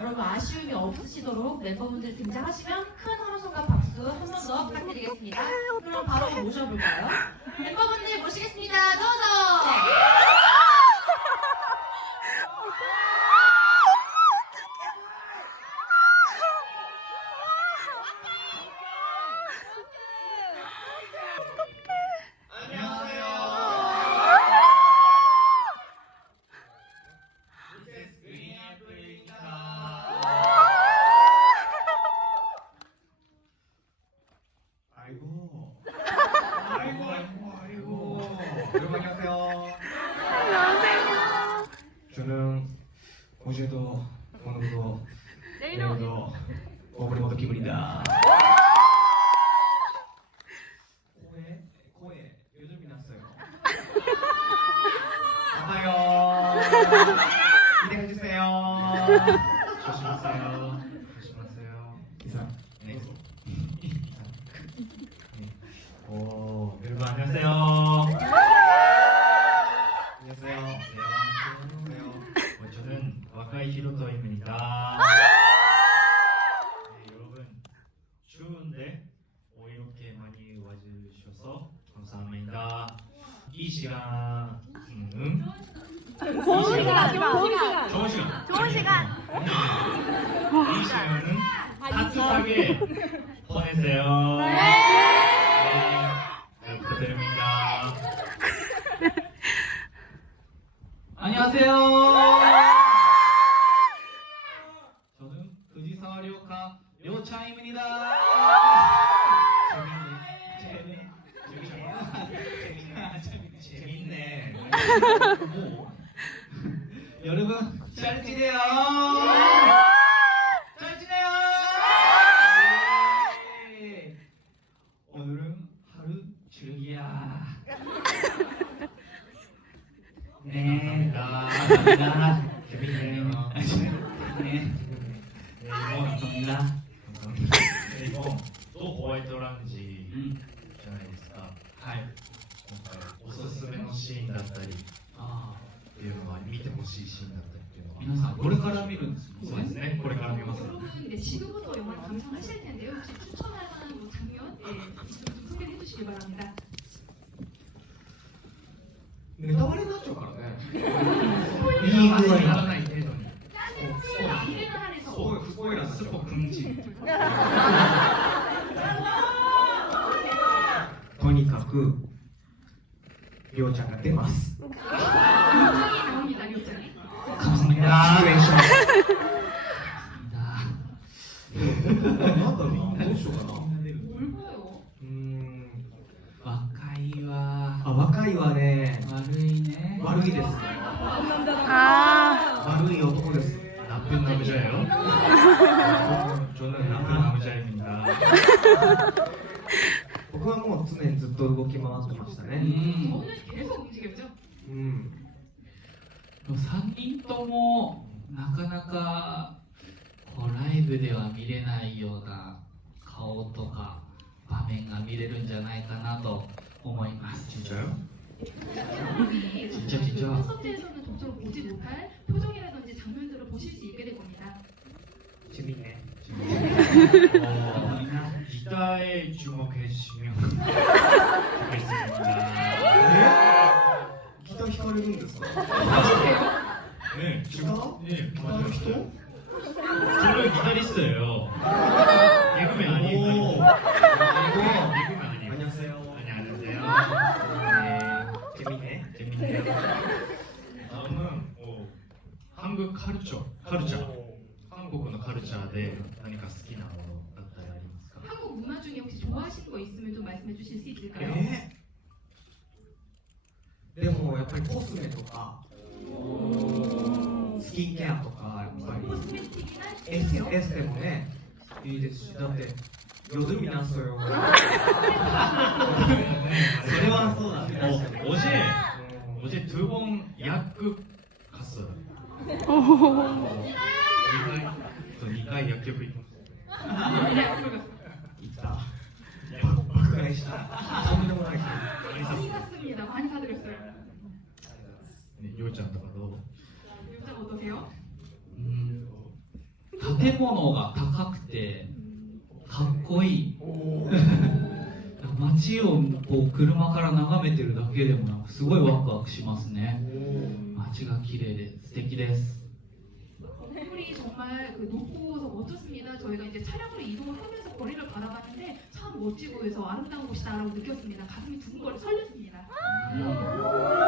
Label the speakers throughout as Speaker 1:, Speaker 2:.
Speaker 1: 여러분 아쉬움이 없으시도록 멤버분들 등장하시면 큰 허로성과 박수 한 번 더 부탁드리겠습니다. 그럼 바로 모셔볼까요? 멤버분들 모시겠습니다.
Speaker 2: 어서! 어제도 오늘도 내일도 오버리버드 기분이다. 코에 코에 요즘이 났어요. 아파요. 기대해 주세요. 조심하세요. 조심하세요. 이상. 네. 네. 이상. 네. 오 여러분 안녕하세요. 가까이 히로더입니다. 아! 네, 여러분 추운데 이렇게 많이 와주셔서 감사합니다. 이 시간 음, 좋은 시간, 좋은 시간, 좋은 시간, 좋은 시간. 음. 이 시간은 따뜻하게 보내세요. 네, 네 부탁드립니다. 안녕하세요. 여러분 잘 지내요. 잘 지내요. 네. 오늘은 하루 즐기야. 네, 나, 사합니 재밌네요. 네. さんこれから見るんですそうですねこれから見ますネタバレになっちゃうからね。いい具合にならない程度に
Speaker 1: そう
Speaker 2: スポイラースポ とにかくりょうちゃんが出ますなんだろうな、どうしようかな。
Speaker 1: う
Speaker 2: ん
Speaker 3: 若いわ
Speaker 2: あ、若いわね。
Speaker 3: 悪いね
Speaker 2: 悪いです。
Speaker 4: あ
Speaker 2: 悪い男です。僕はもう常にずっと動き回ってました
Speaker 1: うね。ん
Speaker 2: うん。
Speaker 3: 3人ともなかなか前部では見れないような顔とか場面が見れるんじゃないかなと思います。
Speaker 2: 진짜요?
Speaker 3: 진짜 진짜.
Speaker 1: 콘서트에서는 종종 보지 못할 표정이라든지 장면들을 보실 수 있게 될 겁니다.
Speaker 2: 재밌네.
Speaker 3: 어, 이따에 어, 주목해 주시면 되겠습니다. 네? 기타 히카리는 됐어. 네,
Speaker 2: 지금 네,
Speaker 3: 맞아요. 어, カルチャー韓国のカルチャーで何か好きなものだったりありますか
Speaker 1: 韓国문화중에혹시좋아하시는거있으면좀말씀해주실수있을까요
Speaker 2: えー、でもやっぱりコスメとかスキンケアとかやっぱりコスメエステもねいいですしだってよずみなんすよ それはそうだね
Speaker 3: おじ
Speaker 2: えお
Speaker 3: じえ두번약국お
Speaker 4: お。
Speaker 3: 二回薬局
Speaker 2: いた。
Speaker 1: ね、よう
Speaker 3: ちゃんとかどう。
Speaker 1: ようちゃんけ
Speaker 3: よ。うん。建物が高くて。かっこいい。街をこう車から眺めてるだけでもすごいワクワクしますね。 마치가 기대, 키대스 네,
Speaker 1: 건물이 정말 그 높고서 멋졌습니다. 저희가 이제 차량으로 이동을 하면서 거리를 바라봤는데 참 멋지고 해서 아름다운 곳이다라고 느꼈습니다. 가슴이 두근거려 설렜습니다.
Speaker 5: 음.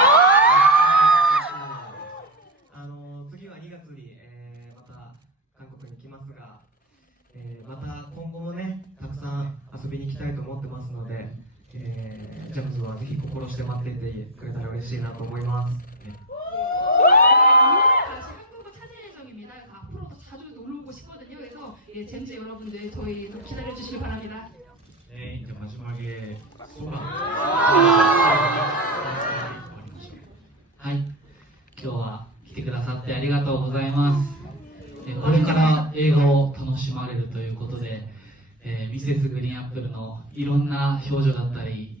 Speaker 5: 心して待っていてくれたら嬉しいなと思います。
Speaker 2: 네이제마지막에소감
Speaker 3: はい、今日は来てくださってありがとうございます。これから映画を楽しまれるということで、えー、ミセスグリーンアップルのいろんな表情だったり、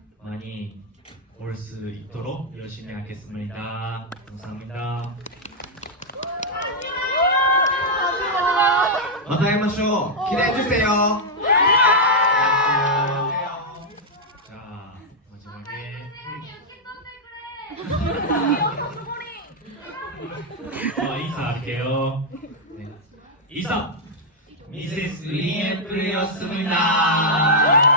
Speaker 2: 많이 볼 수 있도록 열심히 하겠습니다. 감사합니다.
Speaker 5: また会いましょう。기대해 주세요.
Speaker 2: 자, 마지막에 어, 인사할게요. 네. 이사 미세스 리의 플레이였습니다.